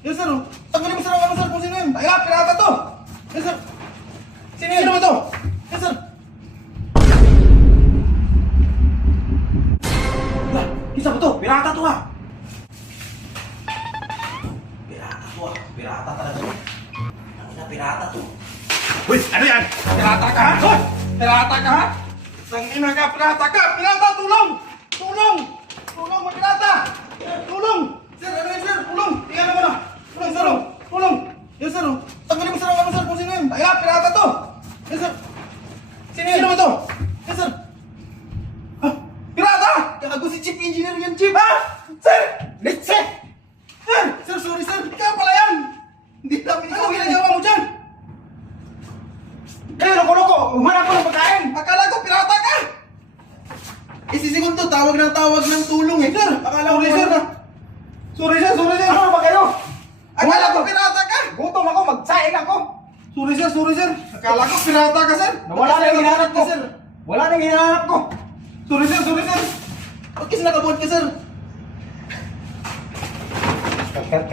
Yes, sir. Tanggalin mo sir ang ano, sir, kung sino yun. Ay, pirata to. Yes, sir. Sino ba to? Yes, sir. Wala, isa ba to? Pirata to, ha? Pirata to, ha? Pirata talaga. Ano na, pirata to. Uy, ano yan? Pirata ka, ha? Hoy! Pirata ka, ha? Tangina ka, pirata ka! Pirata, tulong! Tulong! Tulong, mga pirata! Tulong! Sir, ano yun, sir? Tulong! Tingnan mo na! Tulong, sir! Tulong! Yes, sir! Tanggalin mo sir ang ano, sir, kung sino yun. Ay, pirata to! Yes, sir! Sino ba to? Yes, sir! Ha? Pirata! Gago si Chief Engineer yan, Chief! Ha? Sir! Let's Sir! Sir, sorry, sir! Kaya pala yan! Hindi namin ikaw ginagawa mo dyan! Kayo, loko-loko! Humanap ko ng pagkain! Akala ko pirata ka! Isisigon to, tawag ng tulong eh. Sir, akala ko Sorry, sir. Sorry, sir, sorry, sir. Ano ba kayo? Akala ko pirata ka! Gutom ako, magsaing ako! Sorry, sir. Akala ko pirata ka, sir. Wala na yung hinahanap ko! Sir. Wala na yung hinahanap ko! Sorry, sir. Bakit kasi nakabuhat ka, sir? Kat,